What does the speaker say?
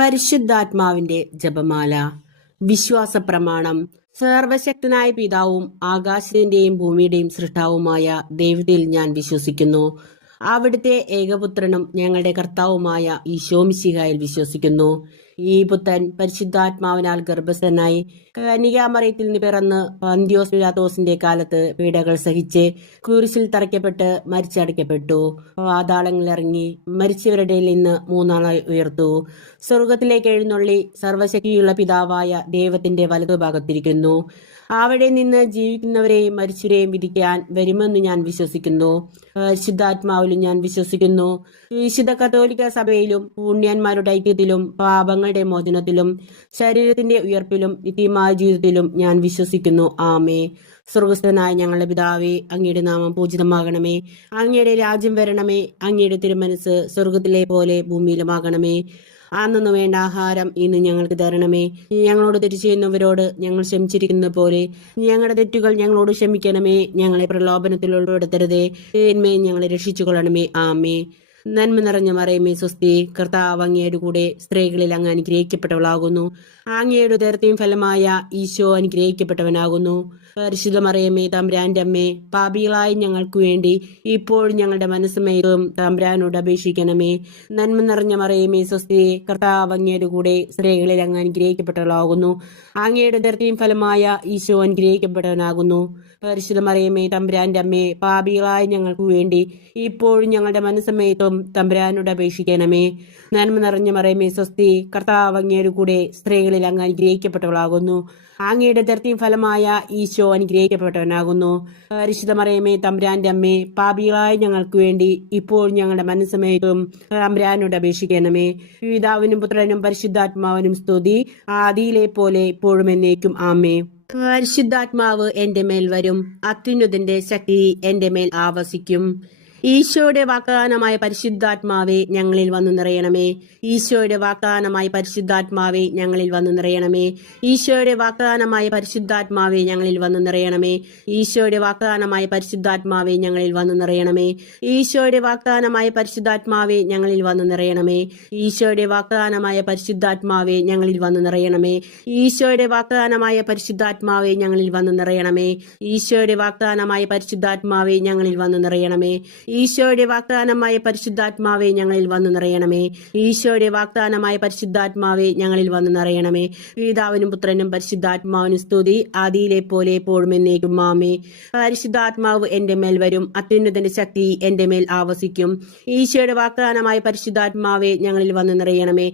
പരിശുദ്ധാത്മാവിന്റെ ജപമാല. വിശ്വാസ പ്രമാണം. സർവശക്തനായ പിതാവും ആകാശത്തിന്റെയും ഭൂമിയുടെയും സൃഷ്ടാവുമായ ദൈവത്തിൽ ഞാൻ വിശ്വസിക്കുന്നു. അവിടുത്തെ ഏകപുത്രനും ഞങ്ങളുടെ കർത്താവുമായ ഈശോമിശിഹായിൽ വിശ്വസിക്കുന്നു. ഈ പുത്രൻ പരിശുദ്ധാത്മാവിനാൽ ഗർഭസ്ഥനായി കന്യകാമറിയത്തിൽ നിന്ന് പിറന്ന് പന്തിയോസ് പിലാത്തോസിന്റെ കാലത്ത് പീഡകൾ സഹിച്ച് കുരിശിൽ തറയ്ക്കപ്പെട്ട് മരിച്ചടയ്ക്കപ്പെട്ടു. പാതാളങ്ങളിൽ ഇറങ്ങി മരിച്ചവരുടെ നിന്ന് മൂന്നാം നാൾ ഉയർത്തു. സ്വർഗത്തിലേക്ക് എഴുന്നള്ളി സർവശക്തിയുള്ള പിതാവായ ദൈവത്തിന്റെ വലതുഭാഗത്തിരിക്കുന്നു. അവിടെ നിന്ന് ജീവിക്കുന്നവരെയും മരിച്ചവരെയും വിധിക്കാൻ വരുമെന്ന് ഞാൻ വിശ്വസിക്കുന്നു. പരിശുദ്ധാത്മാവിലും ഞാൻ വിശ്വസിക്കുന്നു. വിശുദ്ധ കത്തോലിക്ക സഭയിലും പുണ്യന്മാരുടെ ഐക്യത്തിലും പാപങ്ങളുടെ മോചനത്തിലും ശരീരത്തിന്റെ ഉയർപ്പിലും നിത്യമായ ജീവിതത്തിലും ഞാൻ വിശ്വസിക്കുന്നു. ആമേ. സ്വർഗസ്ഥനായ ഞങ്ങളുടെ പിതാവേ, അങ്ങയുടെ നാമം പൂജിതമാകണമേ. അങ്ങയുടെ രാജ്യം വരണമേ. അങ്ങയുടെ തിരുമനസ് സ്വർഗത്തിലെ പോലെ ഭൂമിയിലുമാകണമേ. അന്നു വേണ്ട ആഹാരം ഇന്ന് ഞങ്ങൾക്ക് തരണമേ. ഞങ്ങളോട് തെറ്റ് ചെയ്യുന്നവരോട് ഞങ്ങൾ ക്ഷമിച്ചിരിക്കുന്ന പോലെ ഞങ്ങളുടെ തെറ്റുകൾ ഞങ്ങളോട് ക്ഷമിക്കണമേ. ഞങ്ങളെ പ്രലോഭനത്തിൽ ഉൾപ്പെടുത്തരുതേ, തിന്മയെ ഞങ്ങളെ രക്ഷിച്ചുകൊള്ളണമേ. ആമേ. നന്മ നിറഞ്ഞ മറിയമേ സ്വസ്തി, കർത്താവ് അങ്ങയുടെ കൂടെ സ്ത്രീകളിൽ അങ്ങ് അനുഗ്രഹിക്കപ്പെട്ടവളാകുന്നു. അങ്ങയുടെ ഉദരത്തെയും ഫലമായ ഈശോ അനുഗ്രഹിക്കപ്പെട്ടവനാകുന്നു. പരിശുദ്ധ മറിയമേ തമ്പുരാന്റെ അമ്മേ, പാപികളായി ഞങ്ങൾക്ക് വേണ്ടി ഇപ്പോഴും ഞങ്ങളുടെ മനസ്സമേതും തമ്പുരാനോട് അപേക്ഷിക്കണമേ. നന്മ നിറഞ്ഞ മറിയമേ സ്വസ്തി, കർത്താവ് അങ്ങയുടെ കൂടെ സ്ത്രീകളിൽ അങ്ങ് അനുഗ്രഹിക്കപ്പെട്ടവളാകുന്നു. അങ്ങയുടെ ഉദരത്തെയും ഫലമായ ഈശോ അനുഗ്രഹിക്കപ്പെട്ടവനാകുന്നു. പരിശുദ്ധ മറിയമേ തമ്പുരാന്റെ അമ്മേ, പാപികളായി ഞങ്ങൾക്ക് വേണ്ടി ഇപ്പോഴും ഞങ്ങളുടെ മനസ്സമേതും തമ്പുരാനോട് അപേക്ഷിക്കണമേ. നന്മ നിറഞ്ഞ മറിയമേ സ്വസ്തി, കർത്താവ് അങ്ങയുടെ കൂടെ സ്ത്രീകളിൽ അങ്ങ് അനുഗ്രഹിക്കപ്പെട്ടവളാകുന്നു. അങ്ങയുടെ ഉദരത്തിൻ ഫലമായ ഈശോ അനുഗ്രഹിക്കപ്പെട്ടവനാകുന്നു. പരിശുദ്ധ മറിയമേ തമ്പുരാന്റെ അമ്മേ, പാപികളായ ഞങ്ങൾക്ക് വേണ്ടി ഇപ്പോൾ ഞങ്ങളുടെ മനസ്സമേതും തമ്പുരാനോട് അപേക്ഷിക്കണമേ. പിതാവിനും പുത്രനും പരിശുദ്ധാത്മാവിനും സ്തുതി, ആദിയിലെ പോലെ ഇപ്പോഴും എന്നേക്കും. ആമേ. പരിശുദ്ധാത്മാവ് എന്റെ മേൽ വരും, അത്യുന്നതന്റെ ശക്തി എന്റെ മേൽ ആവസിക്കും. ഈശോയുടെ വാഗ്ദാനമായ പരിശുദ്ധാത്മാവെ ഞങ്ങളിൽ വന്നു നിറയണമേ. ഈശോയുടെ വാഗ്ദാനമായ പരിശുദ്ധാത്മാവെ ഞങ്ങളിൽ വന്നു നിറയണമേ. ഈശോയുടെ വാഗ്ദാനമായ പരിശുദ്ധാത്മാവെ ഞങ്ങളിൽ വന്നു നിറയണമേ. ഈശോയുടെ വാഗ്ദാനമായ പരിശുദ്ധാത്മാവെ ഞങ്ങളിൽ വന്നു നിറയണമേ. ഈശോയുടെ വാഗ്ദാനമായ പരിശുദ്ധാത്മാവെ ഞങ്ങളിൽ വന്നു നിറയണമേ. ഈശോയുടെ വാഗ്ദാനമായ പരിശുദ്ധാത്മാവെ ഞങ്ങളിൽ വന്നു നിറയണമേ. ഈശോയുടെ വാഗ്ദാനമായ പരിശുദ്ധാത്മാവെ ഞങ്ങളിൽ വന്നു നിറയണമേ. ഈശോയുടെ വാഗ്ദാനമായ പരിശുദ്ധാത്മാവെ ഞങ്ങളിൽ വന്നു നിറയണമേ. ഈശോയുടെ വാഗ്ദാനമായ പരിശുദ്ധാത്മാവെ ഞങ്ങളിൽ വന്നു നിറയണമേ. ഈശോയുടെ വാഗ്ദാനമായ പരിശുദ്ധാത്മാവെ ഞങ്ങളിൽ വന്നു നിറയണമേ. പിതാവിനും പുത്രനും പരിശുദ്ധാത്മാവിനും സ്തുതി, ആദിയിലെ പോലെ എപ്പോഴും എന്നേക്കും. ആമേ. പരിശുദ്ധാത്മാവ് എന്റെ മേൽ വരും, അത്യുന്നതന്റെ ശക്തി എന്റെ മേൽ ആവസിക്കും. ഈശോയുടെ വാഗ്ദാനമായ പരിശുദ്ധാത്മാവെ ഞങ്ങളിൽ വന്നു നിറയണമേ.